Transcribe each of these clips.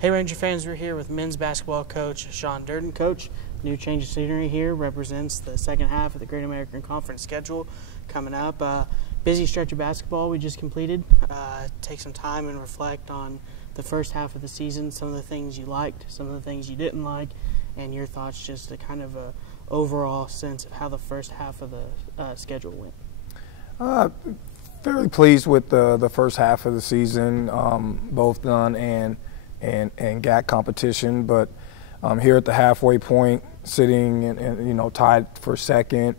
Hey Ranger fans, we're here with men's basketball coach Shawn Dirden. Coach, new change of scenery here represents the second half of the Great American Conference schedule coming up. Busy stretch of basketball we just completed. Take some time and reflect on the first half of the season, some of the things you liked, some of the things you didn't like, and your thoughts, just a kind of a overall sense of how the first half of the schedule went. Fairly pleased with the first half of the season, both done and GAC competition, but here at the halfway point, sitting and tied for second,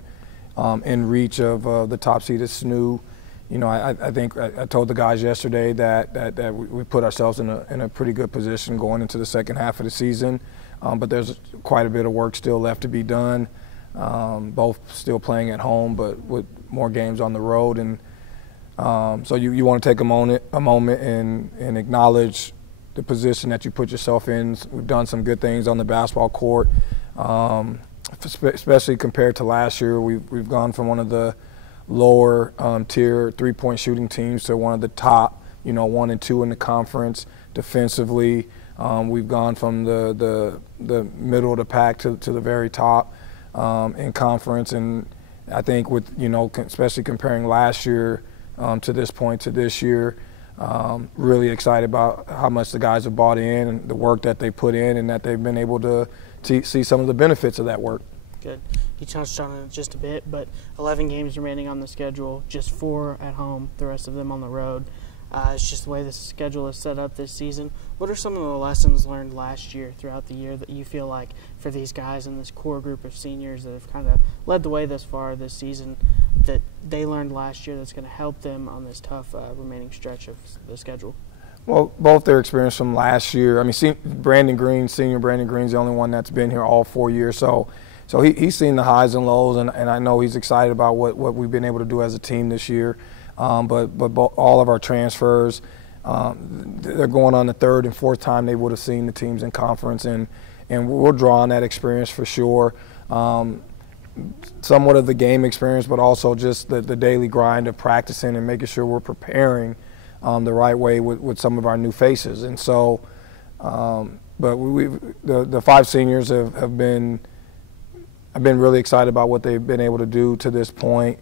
in reach of the top seeded SNU. I think I told the guys yesterday that we put ourselves in a pretty good position going into the second half of the season, but there's quite a bit of work still left to be done. Both still playing at home, but with more games on the road, and so you want to take a moment and acknowledge the position that you put yourself in. We've done some good things on the basketball court, especially compared to last year. We've gone from one of the lower tier three-point shooting teams to one of the top, 1 and 2 in the conference. Defensively, we've gone from the middle of the pack to the very top in conference. And I think with especially comparing last year to this point to this year. Really excited about how much the guys have bought in and the work that they put in, and that they've been able to see some of the benefits of that work. Good. You touched on it just a bit, but 11 games remaining on the schedule, just 4 at home, the rest of them on the road. It's just the way the schedule is set up this season. What are some of the lessons learned last year throughout the year that you feel like for these guys and this core group of seniors that have kind of led the way thus far this season that they learned last year that's going to help them on this tough remaining stretch of the schedule? Well, both their experience from last year. I mean, senior Brandon Green's the only one that's been here all 4 years. So he's seen the highs and lows, and I know he's excited about what we've been able to do as a team this year. But all of our transfers, they're going on the third and fourth time they would have seen the teams in conference, and we'll draw on that experience for sure. Somewhat of the game experience, but also just the daily grind of practicing and making sure we're preparing the right way with some of our new faces. And so, but the 5 seniors have been really excited about what they've been able to do to this point.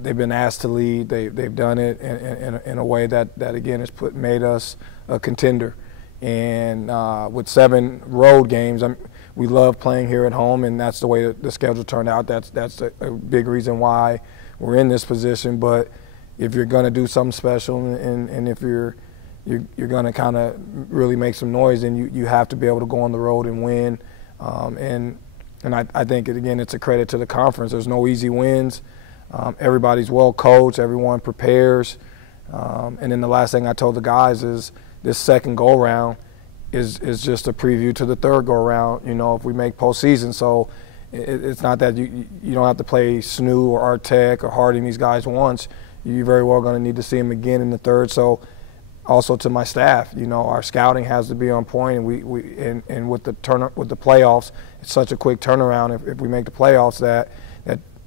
They've been asked to lead. They've done it in a way that again has made us a contender. And with 7 road games, we love playing here at home, and that's the way the schedule turned out. That's a big reason why we're in this position. But if you're going to do something special, and if you're going to kind of really make some noise, then you have to be able to go on the road and win. And I think again it's a credit to the conference. There's no easy wins. Everybody's well coached. Everyone prepares. And then the last thing I told the guys is this second go-around is just a preview to the third go-around, if we make postseason. So it's not that you don't have to play SNU or Art-Tech or Harding these guys once. You're very well going to need to see them again in the third. So also to my staff, our scouting has to be on point, and with the playoffs, it's such a quick turnaround. If we make the playoffs, that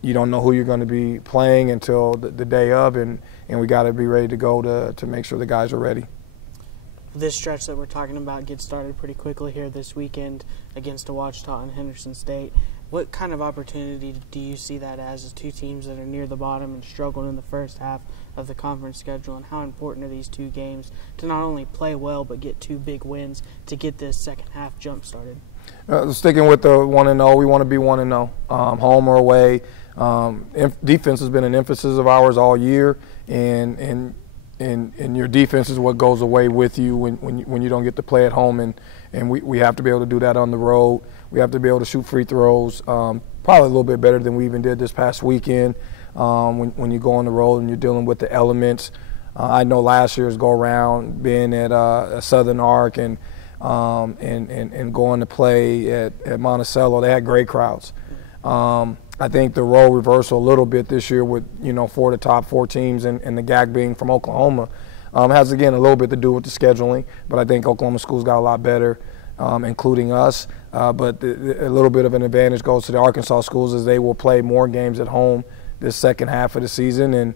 you don't know who you're going to be playing until the day of, and we got to be ready to go to make sure the guys are ready. This stretch that we're talking about gets started pretty quickly here this weekend against Ouachita and Henderson State. What kind of opportunity do you see that as 2 teams that are near the bottom and struggled in the first half of the conference schedule, and how important are these 2 games to not only play well but get 2 big wins to get this second half jump started? Sticking with the 1-0, we want to be 1-0, home or away. Defense has been an emphasis of ours all year, and your defense is what goes away with you when you don't get to play at home, and we have to be able to do that on the road. We have to be able to shoot free throws, probably a little bit better than we even did this past weekend. When you go on the road and you're dealing with the elements, I know last year's go around being at Southern Arc and going to play at Monticello, they had great crowds. I think the role reversal a little bit this year with 4 of the top 4 teams and the GAC being from Oklahoma has again a little bit to do with the scheduling. But I think Oklahoma schools got a lot better, including us. But a little bit of an advantage goes to the Arkansas schools as they will play more games at home this second half of the season, and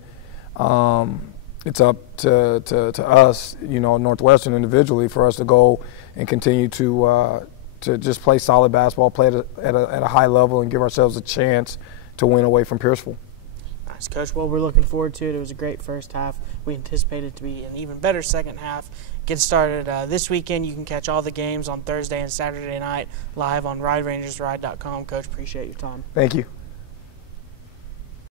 it's up to us, Northwestern individually, for us to go and continue to just play solid basketball, play at a high level, and give ourselves a chance to win away from Pierceville. Nice, Coach. Well, we're looking forward to it. It was a great first half. We anticipate it to be an even better second half. Get started this weekend. You can catch all the games on Thursday and Saturday night live on RideRangersRide.com. Coach, appreciate your time. Thank you.